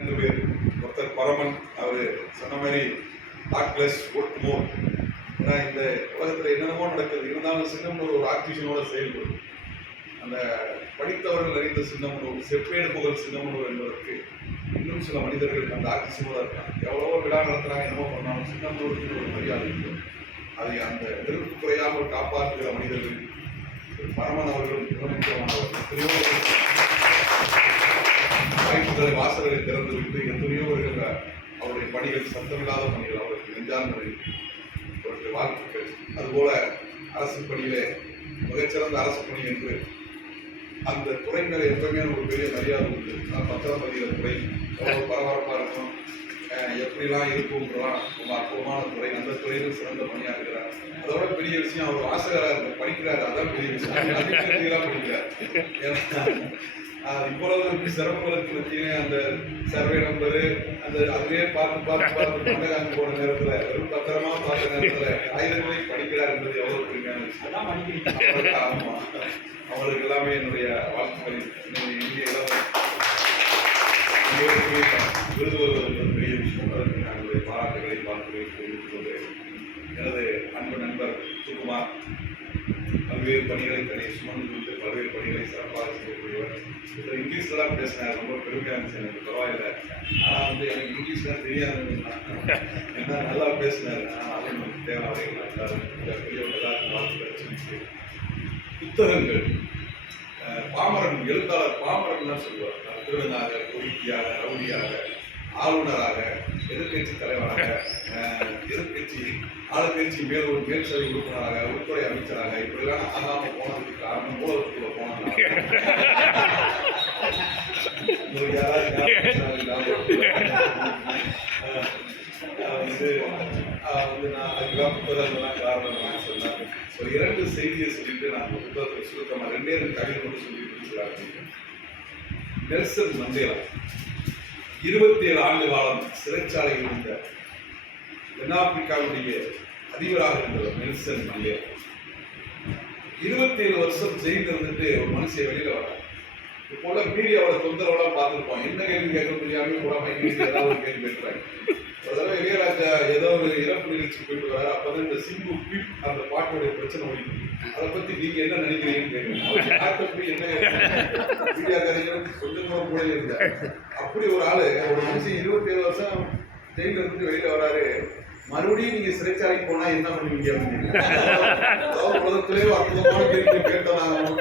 ரெண்டு பேர் ஒருத்தர் பரமன் அவர் சொன்ன மாதிரி டாக்லெஸ் ஒர்க் மோர் ஏன்னா இந்த உலகத்தில் என்னென்னமோ நடக்குது. இருந்தாலும் சின்னம்னு ஒரு ஆக்டிவிஷனோட செயல்படும். அந்த படித்தவர்கள் அறிந்த சின்னமனூர் செப்பேடு புகழ் சின்னமனூர் என்பதற்கு இன்னும் சில மனிதர்கள் அந்த ஆக்டிவிஷனோட இருக்காங்க. எவ்வளவோ விழா நடத்துகிறாங்க என்னமோ பண்ணாலும் சின்னமனூருக்கு ஒரு மரியாதை இருக்கும் அதை அந்த நெருப்பு குறையாமல் காப்பாற்றுகிற மனிதர்கள் பரமன் அவர்களும் முதலமைச்சரானவர் எத்தனையோ வாசல்களை திறந்து விட்டு எத்தனையோ வருகிற அவருடைய பணிகள் சத்தமில்லாத பணிகள் அவருக்கு நெஞ்சார்ந்த அவருக்கு வாழ்த்துக்கள். அதுபோல அரசு பணியிலே மிகச்சிறந்த அரசு பணி என்று அந்த துறை மேல எப்பவுமே ஒரு பெரிய மரியாதை உண்டு. நான் பத்திரப்பதியில துறை ரொம்ப பரபரப்பா இருக்கும் எப்படிலாம் இருக்கும்ன்றலாம் ரொம்ப அற்புதமான துறை அந்த துறையிலும் சிறந்த பணியா இருக்கிறார். அதோட பெரிய விஷயம் அவர் வாசகராக இருக்க படிக்கிறாரு அதான் பெரிய விஷயம். படிக்கிறார். ஏன்னா இவ்வளவு சிறப்புகளுக்கு மத்தியிலே அந்த சர்வே நம்பரு அந்த அதுவே பார்த்து பார்த்து பார்த்து மண்டகாங்க போன நேரத்துல வெறும் பத்திரமா பார்த்த நேரத்துல ஆயுதங்களை படிக்கிறார் என்பது எவ்வளவு பெருமையான ஆமா. அவங்களுக்கு எல்லாமே என்னுடைய வாழ்த்துக்கள். என்னுடைய இந்திய இளவரசர் அனைவருக்குமே விருது வருவது பெரிய விஷயம். அதற்கு நான் என்னுடைய பாராட்டுகளை வாழ்த்துக்களை தெரிவித்துக் கொள்கிறேன். எனது அன்பு நண்பர் சுகுமார் பல்வேறு பணிகளை தன்னை சுமந்து கொண்டு பணிகளை சிறப்பாக செய்யக்கூடியவர். இதில் இங்கிலீஷில் தான் பேசினேன். ரொம்ப பெருமையாக இருந்துச்சு எனக்கு. பரவாயில்லை. ஆனால் வந்து எனக்கு இங்கிலீஷ் தான் தெரியாதுன்னு என்ன நல்லா பேசினார். ஆனால் அது நமக்கு தேவை அவைகள் பெரியவங்க எல்லாருக்கும் வாழ்த்துக்கள் சொல்லிட்டு புத்தகங்கள். பாமரன் எழுத்தாளர் பாமரன் தான் சொல்லுவார் நான் குறிப்பியாக ரவுடியாக. ஆளுநராக எதிர்க்கட்சி தலைவராக அஹ், எதிர்க்கட்சி ஆளுங்கட்சி மேல் ஒரு மேல் சபை உறுப்பினராக உள்துறை அமைச்சராக இப்படிலாம் ஆகாம போனதுக்கு காரணம் மூலத்துக்குள்ள போனாங்க. உங்களுக்கு வந்து வந்து நான் அதுக்கெல்லாம் புத்தகங்கள்லாம் காரணம் சொன்னாங்க ஒரு இரண்டு செய்தியை சொல்லிட்டு நான் அந்த புத்தகத்தை சுருக்கமாக ரெண்டே ரெண்டு தமிழ் மட்டும் சொல்லிட்டு இருக்கிறாங்க நெல்சன் மண்டேலா. இருபத்தி ஏழு ஆண்டு காலம் சிறைச்சாலையில் இருந்த தென்னாப்பிரிக்காவுடைய அதிபராக இருந்தவர் நெல்சன் மண்டேலா இருபத்தி ஏழு வருஷம் ஜெயிலில் இருந்துட்டு ஒரு மனுஷன் வெளியில் வரான் இப்போ மீடியாவோட தொந்தரவோட பார்த்துருப்போம். என்ன கேள்வி கேட்க முடியாமல் கூட மீடியா கேள்வி கேட்கிறாங்க. தடவை இளையராஜா ஏதோ ஒரு இறப்பு நிகழ்ச்சி போயிட்டு வர அப்பதான் இந்த சிம்பு பிப் அந்த பாட்டோடைய பிரச்சனை ஓடிட்டு அதை பத்தி நீங்க என்ன நினைக்கிறீங்கன்னு கேட்குறீங்க யார்கிட்ட என்ன மீடியா கதைகளுக்கு கொஞ்சம் கூட கூட இல்லை. அப்படி ஒரு ஆளு ஒரு மனுஷன் இருபத்தி ஏழு வருஷம் ஜெயில இருந்து வெளியில வராரு. மறுபடியும் நீங்க சிறைச்சாலைக்கு போனா என்ன பண்ணுவீங்க அப்படின்னு கேட்டதாகவும்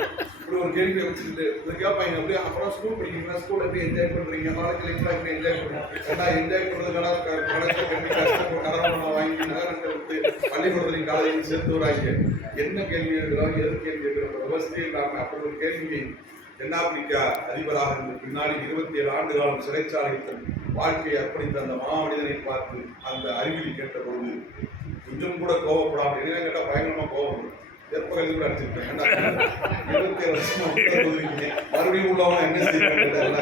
உலகத்திலே ஒரு கேள்வி கேட்டதான் இப்படி ஒரு கேள்வி வச்சுக்கிட்டு இதை கேட்பாங்க அப்படியே அப்புறம் ஸ்கூல் படிக்கிறீங்களா ஸ்கூல் எப்படி என்ஜாய் பண்ணுறீங்க காலேஜ் லைஃப்ல எப்படி என்ஜாய் பண்ணுறீங்க ஏன்னா என்ஜாய் பண்ணுறதுக்கான கணக்கு கல்வி கஷ்டம் கடனை வாங்கி நகரத்தை விட்டு பள்ளிக்கூடத்துல காலேஜ் சேர்த்து வராங்க. என்ன கேள்வி இருக்கிறோம் எது கேள்வி இருக்கிறோம் விவசாயம் இல்லாமல் அப்படி ஒரு கேள்வி தென்னாப்பிரிக்கா அதிபராக இருந்த பின்னாடி இருபத்தி ஏழு ஆண்டு காலம் சிறைச்சாலையில் தன் வாழ்க்கையை அர்ப்பணித்த அந்த மாமனிதனை பார்த்து அந்த அறிவிலி கேட்ட பொழுது கொஞ்சம் கூட கோவப்படாமல் என்ன கேட்டால் பயங்கரமாக கோவப்படும். வரும். கூட இருபத்தி ஏழு மறுபடியும் உள்ளவங்க என்ன செய்யறாங்க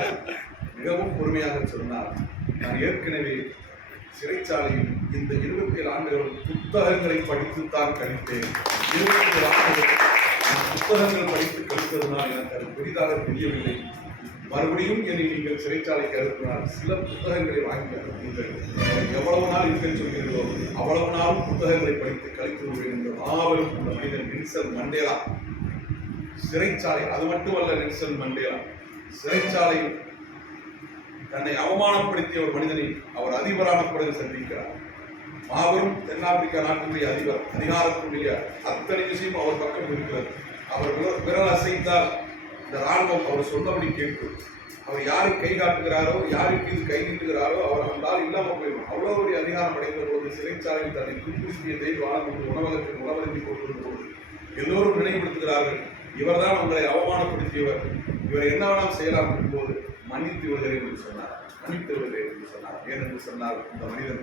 மிகவும் பொறுமையாக சொன்னார் நான் ஏற்கனவே சிறைச்சாலையில் இந்த இருபத்தி ஏழு ஆண்டுகள் புத்தகங்களை படித்துத்தான் கழித்தேன். இருபத்தி ஏழு ஆண்டுகள் புத்தகங்கள் படித்து கழித்ததுனால் எனக்கு அது பெரிதாக தெரியவில்லை. மறுபடியும் என்னை நீங்கள் சிறைச்சாலைக்கு அனுப்பினால் சில புத்தகங்களை வாங்கி அனுப்புங்கள். எவ்வளவு நாள் இருக்க சொல்கிறீர்களோ அவ்வளவு நாள் புத்தகங்களை படித்து கழித்து விடுவேன் என்று மாபெரும் அந்த மனிதன் நெல்சன் மண்டேலா. சிறைச்சாலை அது மட்டுமல்ல நெல்சன் மண்டேலா. சிறைச்சாலை தன்னை அவமானப்படுத்திய ஒரு மனிதனை அவர் அதிபரான பிறகு சந்திக்கிறார். மாபெரும் தென்னாப்பிரிக்கா நாட்டினுடைய அதிபர் அதிகாரத்தினுடைய அத்தனை விஷயம் அவர் பக்கம் இருக்கிறது அவர் விரல் அசைத்தால் இந்த ராணுவம் அவர் சொன்னபடி கேட்கும். அவர் யாரை கை காட்டுகிறாரோ யாருக்கு இது கை நீட்டுகிறாரோ அவர் அந்த ஆள் இல்லாமல் போயிடும். அவ்வளோ ஒரு அதிகாரம் அடைந்த போது சிறைச்சாலையில் தன்னை துன்புறுத்திய தெய்வ ஆனந்த உணவகத்தில் உணவருந்தி கொண்டிருந்த போது எல்லோரும் நினைவுபடுத்துகிறார்கள். இவர்தான் உங்களை அவமானப்படுத்தியவர். இவர் என்ன வேணாம் செய்யலாம் போது மன்னித்து விடுகிறேன் என்று சொன்னார். மன்னித்து விடுகிறேன் என்று சொன்னார். ஏனென்று சொன்னால் இந்த மனிதன்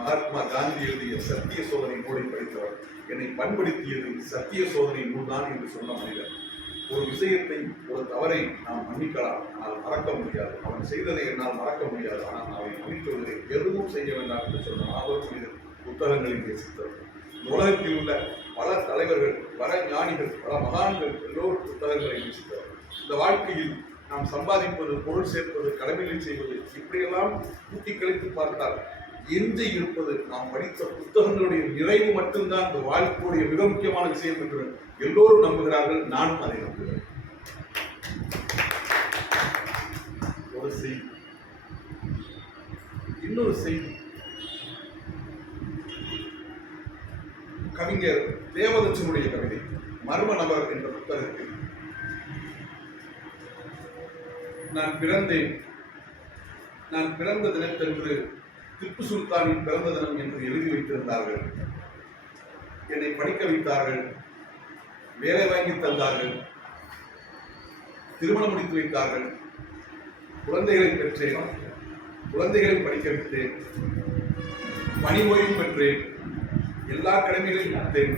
மகாத்மா காந்தி எழுதிய சத்திய சோதனை நூலை படித்தவர். என்னை பண்படுத்தியது சத்திய சோதனை நூல் தான் என்று சொன்ன மனிதன். ஒரு விஷயத்தை ஒரு தவறை நாம் மன்னிக்கலாம். ஆனால் மறக்க முடியாது. அவன் செய்ததை என்னால் மறக்க முடியாது. ஆனால் அவை அவனை எதுவும் செய்ய வேண்டாம் என்று சொன்ன ஆபத்து புத்தகங்களில் நேசித்தவர். உலகத்தில் உள்ள பல தலைவர்கள் பல ஞானிகள் பல மகான்கள் எல்லோரும் புத்தகங்களை நேசித்தவர். இந்த வாழ்க்கையில் நாம் சம்பாதிப்பது பொருள் சேர்ப்பது கடமைகளை செய்வது இப்படியெல்லாம் கூட்டி கழித்து பார்த்தால் எஞ்சி இருப்பது. நாம் படித்த புத்தகங்களுடைய நிறைவு மட்டும்தான் இந்த வாழ்க்கையுடைய மிக முக்கியமான விஷயம் என்று எல்லோரும் நம்புகிறார்கள். நானும் அதை நம்புகிறேன். ஒரு செய்தி. இன்னொரு செய்தி. கவிஞர் தேவதச்சனுடைய கவிதை மர்ம நபர் என்ற புத்தகத்தில். நான் பிறந்தேன். நான் பிறந்த தினத்தன்று திப்பு சுல்தானின் பிறந்த தினம் என்று எழுதி வைத்திருந்தார்கள். என்னை படிக்க வைத்தார்கள். வேலை வாங்கி தந்தார்கள். திருமணம் முடித்து வைத்தார்கள். குழந்தைகளை பெற்றேன். குழந்தைகளை படிக்க வைத்தேன் பணி ஓய்வு பெற்றேன். எல்லா கடமைகளையும் விட்டேன்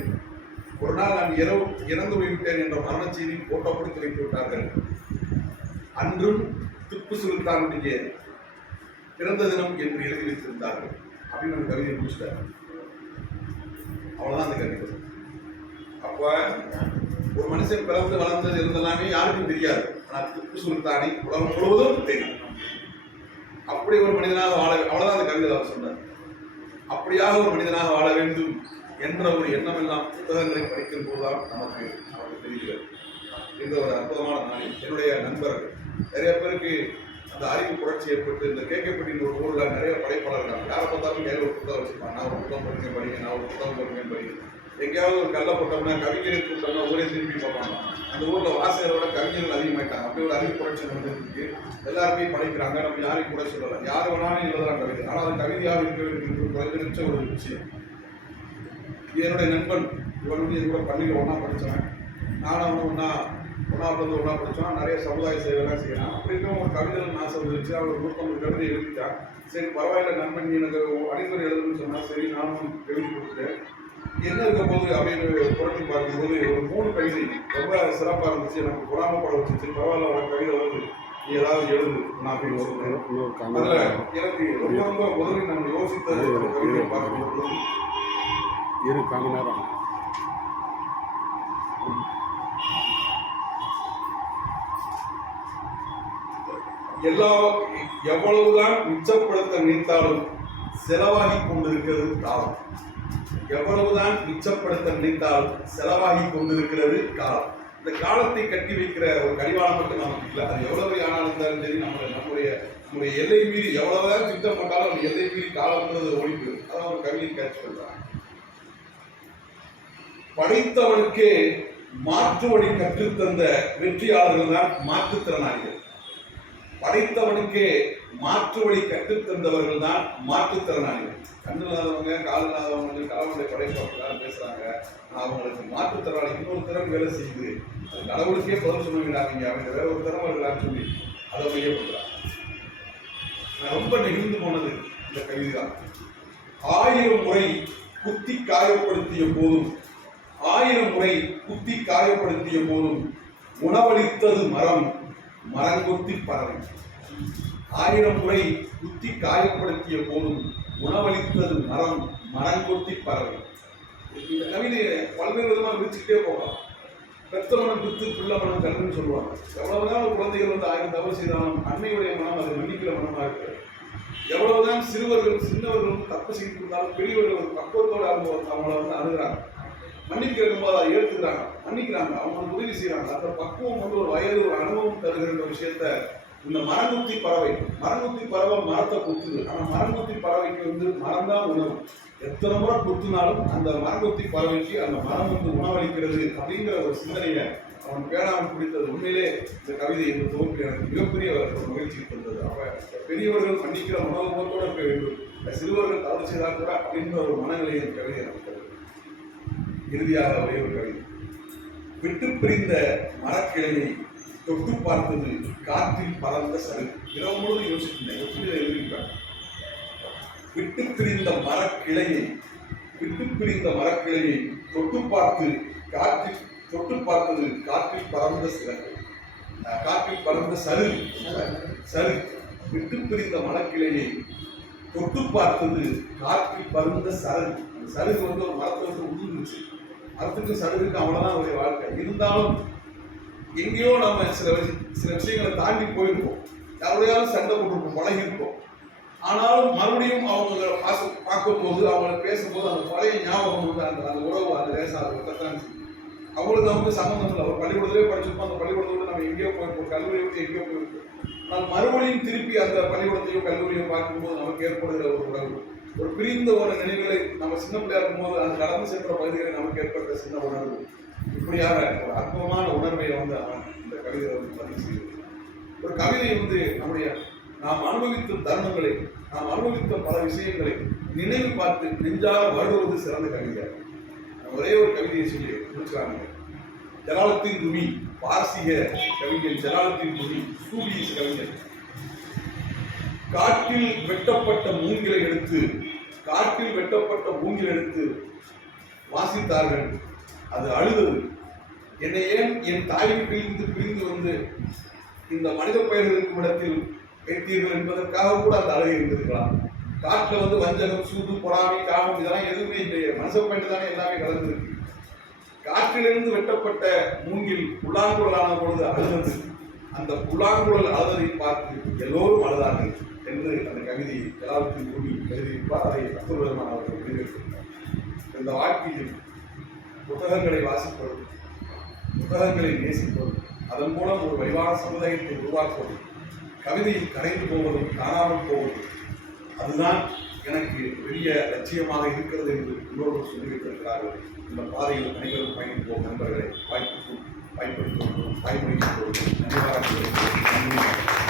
ஒரு நாள் நான் இரவு இறந்து போய்விட்டேன் என்ற மரண செய்தி போட்டோ கொடுத்து வைத்து விட்டார்கள். அன்றும் திப்பு சுல்தானுடைய பிறந்த தினம் என்று எழுதி வைத்திருந்தார்கள் அப்படின்னு ஒரு கவிதை முடிச்சிட்டார். அவ்வளோதான் அந்த கவிதை. அப்போ ஒரு மனுஷன் பிறந்து வளர்ந்தது இருந்தெல்லாமே யாருக்கும் தெரியாது. ஆனால் திப்பு சுல்தானி உலகம் முழுவதும் தெரியும். அப்படி ஒரு மனிதனாக வாழ அவ்வளோதான் அந்த கவிதை அவர் சொன்னார். அப்படியாக ஒரு மனிதனாக வாழ வேண்டும் என்ற ஒரு எண்ணம் எல்லாம் புத்தகங்களை படிக்கும் போதுதான் நமக்கு நமக்கு தெரிகிறது. என்ற ஒரு அற்புதமான நாளில் என்னுடைய நண்பர்கள் நிறைய பேருக்கு அந்த அறிவு புரட்சி ஏற்பட்டு இந்த கேட்கப்பட்டின ஒரு ஊரில் நிறைய படைப்பாளர்கள் இருக்காங்க. யாரை பார்த்தாலும் கையில் ஒரு புத்தகம் வச்சுப்பாங்க நான் ஒரு புத்தகம் படிக்க படிங்க நான் ஒரு புத்தகம் படிக்க படிங்க. எங்கேயாவது ஒரு கல்ல போட்டோம்னா கவிஞரை கூப்பிட்டோம்னா ஊரே திரும்பி பார்ப்பாங்க. அந்த ஊரில் வாசகரோட கவிஞர்கள் அதிகமாயிட்டாங்க. அப்படி ஒரு அறிவு புரட்சி நடந்துருக்கு எல்லாருமே படிக்கிறாங்க. நம்ம யாரையும் கூட சொல்லலாம் யார் வேணாலும் எழுதலாம் கவிதை. ஆனால் அது கவிதையாக இருக்க வேண்டும் குறைந்தபட்ச ஒரு விஷயம். என்னுடைய நண்பன் இவன் என் கூட பள்ளியில் ஒன்றா படித்தவன் நானும் அவனும் ஒன்றா ஒன்றா பிறந்து ஒன்றா படித்தோம் நிறைய சமுதாய சேவைலாம் செய்யலாம். அப்படி இருக்கும் ஒரு கவிதைகள் நான் வந்துருச்சு அவர் நூற்றம்பது கவிதை எழுதிட்டான் சரி பரவாயில்ல நண்பன் எனக்கு அனைவரும் எழுதுன்னு சொன்னா சரி நானும் எழுதி கொடுத்துட்டேன். என்ன இருக்க போது அப்படின்னு புரட்டி பார்க்கும்போது ஒரு மூணு கவிதை ரொம்ப சிறப்பாக இருந்துச்சு. எனக்கு பொறாமப்பட வச்சுச்சு பரவாயில்ல ஒரு கவிதை வருது நீ ஏதாவது எழுது நான் அப்படி சொல்றேன். அதுல எனக்கு ரொம்ப ரொம்ப முதலில் நம்ம யோசித்தது கவிதையை பார்க்கும்போது. இரு நேரம் எல்லா எவ்வளவுதான் மிச்சப்படுத்த நினைத்தாலும் செலவாகி கொண்டிருக்கிறது காலம். எவ்வளவுதான் மிச்சப்படுத்த நினைத்தாலும் செலவாகி கொண்டிருக்கிறது காலம். இந்த காலத்தை கட்டி வைக்கிற ஒரு கடிவாளம் மட்டும் நமக்கு இல்லை. அது எவ்வளவு ஆனாலும் இருந்தாலும் சரி நம்ம நம்முடைய நம்முடைய எல்லை மீறி எவ்வளவுதான் திட்டம் பண்ணாலும் எல்லை மீறி காலம்ன்றது ஒழிப்பு அதான் ஒரு கவிதை கேட்ச் சொல்றாங்க. படைத்தவனுக்கே மாற்று வழி கற்றுத்தந்த வெற்றியாளர்கள் தான் மாற்றுத்திறனாளிகள். படைத்தவனுக்கு மாற்று வழி கற்றுத்தந்தவர்கள் தான் மாற்றுத்திறனாளிகள். கண்ணு இல்லாதவங்க கால் இல்லாதவங்க கடவுளுடைய படைப்பாளர்கள் பேசுறாங்க. அவங்களுக்கு மாற்றுத்திறனாளி இன்னொரு திறன் வேலை செய்யுது. அது கடவுளுக்கே பதில் சொல்லுகிறாங்க அவங்க வேற ஒரு திறமை இருக்கலாம்னு சொல்லி அதை மையப்படுத்துறாங்க. நான் ரொம்ப நெகிழ்ந்து போனது இந்த கவிதை தான் ஆயிரம் முறை குத்தி காயப்படுத்திய போதும் ஆயிரம் முறை குத்தி காயப்படுத்திய போதும் உணவளித்தது மரம். மரங்கொத்தி பறவை. ஆயிரம் முறை குத்தி காயப்படுத்திய போதும் உணவளித்தது மரம் மரங்கொத்தி பறவை. இந்த கவிதையை பல்வேறு விதமாக விரிச்சுக்கிட்டே போகலாம். பெத்தவனம் வித்து பிள்ளமனம் கல்வின்னு சொல்லுவாங்க. எவ்வளவுதான் குழந்தைகள் வந்து ஆயிரம் தவறு செய்தாலும் அன்னையுடைய மனம் அதை மன்னிக்கிற மனமாக இருக்கு. எவ்வளவுதான் சிறுவர்கள் சின்னவர்கள் தப்பு செய்திருந்தாலும் பெரியவர்கள் ஒரு பக்குவத்தோட அவங்க அவங்கள வந்து அணுகிறாங்க. மன்னிக்க இருக்கும்போது அதை ஏற்றுக்கிறாங்க. மன்னிக்கிறாங்க. அவங்களுக்கு உதவி செய்கிறாங்க அந்த பக்குவம் வந்து ஒரு வயது ஒரு அனுபவம் தருகிற விஷயத்த இந்த மரங்குத்தி பறவை மரங்குத்தி பறவை மரத்தை குத்துது. ஆனால் மரங்குத்தி பறவைக்கு வந்து மரம் தான் உணவு. எத்தனை முறை குத்துனாலும் அந்த மரங்குத்தி பறவைக்கு அந்த மரம் வந்து உணவளிக்கிறது அப்படிங்கிற ஒரு சிந்தனையை அவன் பேராமல் பிடித்தது உண்மையிலே இந்த கவிதை இந்த தொகுப்பில் எனக்கு மிகப்பெரிய ஒரு மகிழ்ச்சி தந்தது. அவன் பெரியவர்கள் மன்னிக்கிற உணவு கூட இருக்க வேண்டும். சிறுவர்கள் தவறு செய்தால் கூட அப்படின்ற ஒரு மனநிலை கவிதை எனக்கு இறுதியாக ஒரே ஒரு கவிதை. விட்டு பிரிந்த மரக்கிளையை தொட்டு பார்த்தது காற்றில் பறந்த சரு. இரவு முழுவதும் யோசிக்கின்றேன். எப்படி எழுதியிருக்காங்க விட்டு பிரிந்த மரக்கிளையை விட்டு பிரிந்த மரக்கிளையை தொட்டு பார்த்து காற்றில் தொட்டு பார்த்தது காற்றில் பறந்த சிறகு காற்றில் பறந்த சரு. சரு. விட்டு பிரிந்த மரக்கிளையை தொட்டு பார்த்தது காற்றில் பறந்த சரகு அந்த சருகு வந்து ஒரு மரத்தை வந்து உதிர்ந்துச்சு மரத்துக்கு சருகுக்கு அவ்வளவுதான் அவருடைய வாழ்க்கை. இருந்தாலும் எங்கேயோ நம்ம சில சில விஷயங்களை தாண்டி போயிருக்கோம் யாரோடையாவது சண்டை போட்டிருப்போம் பழகிருப்போம் ஆனாலும் மறுபடியும் அவங்க பாச பார்க்கும்போது அவங்கள பேசும்போது அந்த பழைய ஞாபகம் வந்து அந்த அந்த உறவு அந்த லேசாக இருக்கத்தான் அவங்களுக்கு நமக்கு சம்மந்தம் இல்லை. அவர் பள்ளிக்கூடத்திலே படிச்சிருப்போம். அந்த பள்ளிக்கூடத்தோடு நம்ம எங்கேயோ போயிருப்போம். கல்லூரியை விட்டு எங்கேயோ போயிருப்போம். ஆனால் மறுபடியும் திருப்பி அந்த பள்ளிக்கூடத்தையோ கல்லூரியோ பார்க்கும்போது நமக்கு ஏற்படுகிற ஒரு உறவு. ஒரு பிரிந்த ஒரு நினைவுகளை நம்ம சின்ன பிள்ளையா இருக்கும்போது அந்த கடந்து சென்ற பகுதிகளை நமக்கு ஏற்பட்ட சின்ன உணர்வு. இப்படியாக ஒரு அற்புதமான உணர்வை வந்து அவன் இந்த கவிதை வந்து பதிவு செய்கிறது ஒரு கவிதை வந்து நம்முடைய நாம் அனுபவித்த தருணங்களை நாம் அனுபவித்த பல விஷயங்களை நினைவு பார்த்து நெஞ்சாக வருடுவது சிறந்த கவிதை. ஒரே ஒரு கவிதையை சொல்லி முடிச்சுறாங்க ஜலாலத்தின் துணி பாரசீக கவிஞர் ஜலாலத்தின் ருமி சூரிய கவிஞர் காட்டில் வெட்டப்பட்ட மூங்கிலை எடுத்து காட்டில் வெட்டப்பட்ட மூங்கில் எடுத்து வாசித்தார்கள். அது அழுதது. என்னை ஏன் என் தாய் வீட்டிலிருந்து பிரிந்து வந்து இந்த மனித பெயர்களுக்கும் இடத்தில் வைத்தீர்கள் என்பதற்காக கூட அந்த அழகை இருந்திருக்கலாம். காட்டில் வந்து வஞ்சகம் சூது பொறாமை காமம் இதெல்லாம் எதுவுமே இல்லையே. மனசை பயந்து தானே எல்லாமே கலந்துருக்கு. காற்றிலிருந்து வெட்டப்பட்ட மூங்கில் புல்லாங்குழலான பொழுது அழுதது. அந்த புல்லாங்குழல் அழுததை பார்த்து எல்லோரும் அழுதார்கள். என்று அந்த கவிதை எல்லாருக்கும் கூறி எழுதியிருப்பார் அதை அப்துல் அவர்கள் எழுதியிருக்கிறார் இந்த வாழ்க்கையில் புத்தகங்களை வாசிப்பது புத்தகங்களை நேசிப்பது அதன் மூலம் ஒரு வலிவான சமுதாயத்தை உருவாக்குவது கவிதையில் கரைந்து போவதும் காணாமல் போவதும் அதுதான் எனக்கு பெரிய லட்சியமாக இருக்கிறது என்று இன்னொருவர் சொல்லியிருக்கிறார்கள். இந்த பாதையில் அனைவரும் பயணிப்போம். நண்பர்களை வாய்ப்புக்கும் வாய்ப்பளிக்கும் வாய்மொழிக்கும் நன்றி நன்றி.